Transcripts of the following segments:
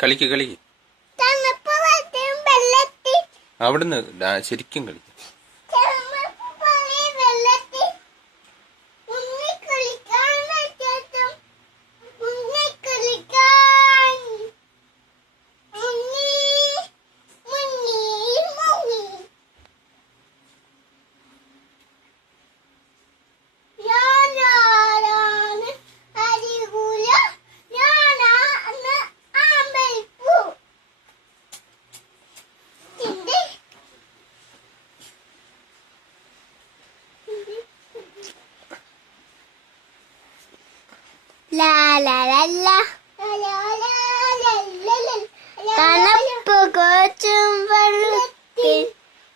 കളിക്ക് കളിക്ക് അവിടുന്ന് ശരിക്കും കളിക്കും. തണുപ്പ് കോച്ചും വെള്ളത്തിൽ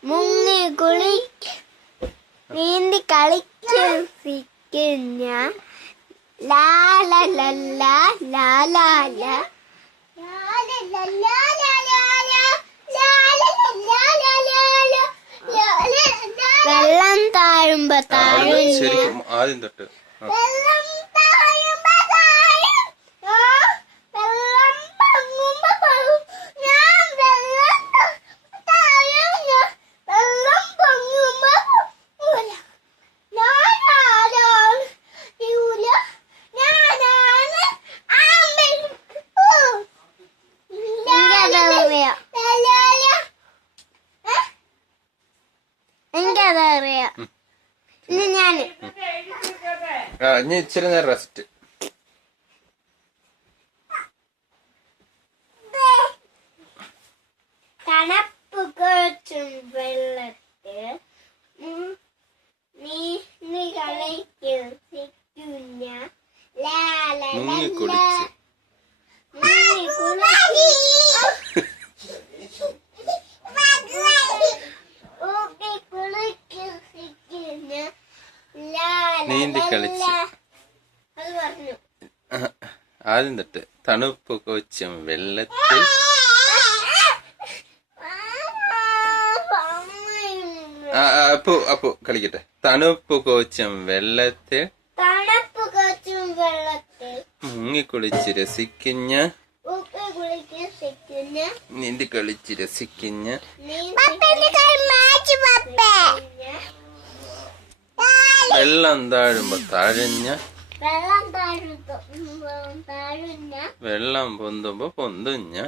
മുങ്ങി നീന്തി കളിക്കുന്ന വെള്ളം താഴുമ്പോ ശരിക്കും ആദ്യം തൊട്ട് ഇനി ഇച്ചിരി നേരം റെസ്റ്റ്. തണുപ്പ് കോച്ചും വെള്ളത്തിൽ നീന്തി കളിക്കുന്ന നീന്തി കളിച്ച് ആദ്യം തൊട്ട് തണുപ്പ് കോച്ചും വെള്ളത്തിൽ അപ്പോ കളിക്കട്ടെ. തണുപ്പ് കോച്ചും വെള്ളത്തിൽ മുങ്ങിക്കുളിച്ച് രസിക്കുന്ന നീന്തി കളിച്ച് രസിക്കുന്ന വെള്ളം താഴുമ്പോ താഴഞ്ഞ വെള്ളം പൊന്തുമ്പോ പൊന്തുഞ്ഞ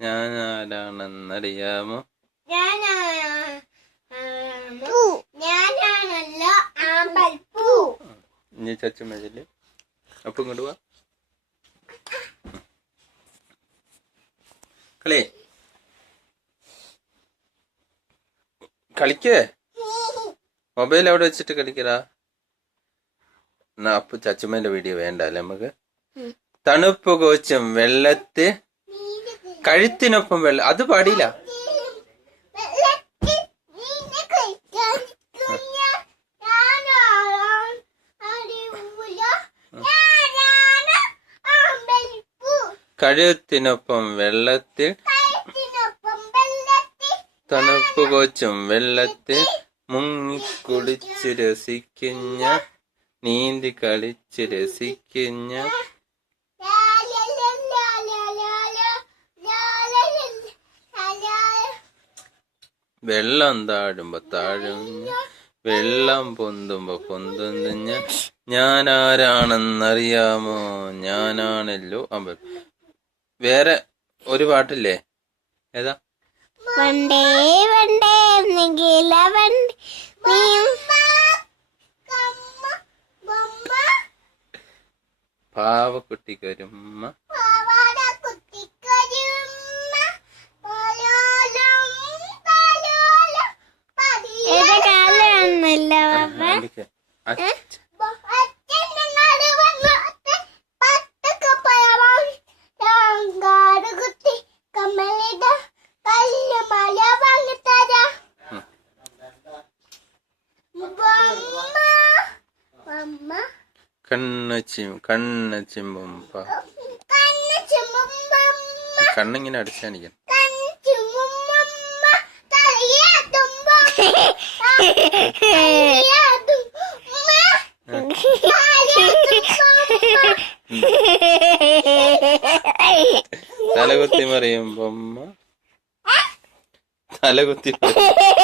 ഞാനാരാണെന്നറിയാമോ? ഇനി ചച്ചുമേജല് അപ്പൊ ഇങ്ങോട്ട് പോവാ കളി കളിക്കേ. മൊബൈൽ അവിടെ വെച്ചിട്ട് കളിക്കടാ. എന്നാ അപ്പൊ ചച്ചുമ്മേന്റെ വീഡിയോ വേണ്ട അല്ലേ നമുക്ക്? തണുപ്പ് കോച്ചും വെള്ളത്തിൽ കഴുത്തിനൊപ്പം വെള്ളം അത് പാടിയില്ല. കഴുത്തിനൊപ്പം വെള്ളത്തിൽ തണുപ്പ് കോച്ചും വെള്ളത്തിൽ മുങ്ങിക്കുളിച്ച് രസിക്കുന്ന നീന്തി കളിച്ച് രസിക്കുന്ന വെള്ളം താഴുമ്പോ താഴുന്ന വെള്ളം പൊന്തുമ്പോ പൊന്തുന്ന ഞാനാരാണെന്നറിയാമോ? ഞാനാണല്ലോ അമ്പൽ. വേറെ ഒരു പാട്ടില്ലേ? ഏതാ? വണ്ടേ വണ്ടേ പാവക്കുട്ടിക്കൊരുമ്മ കണ്ണ് ചിമ്പുമ്പ കണ്ണിങ്ങനെ അടിച്ചാനിക്കണം. തലകുത്തി മറിയും ബൊമ്മ തലകുത്തി മറിയും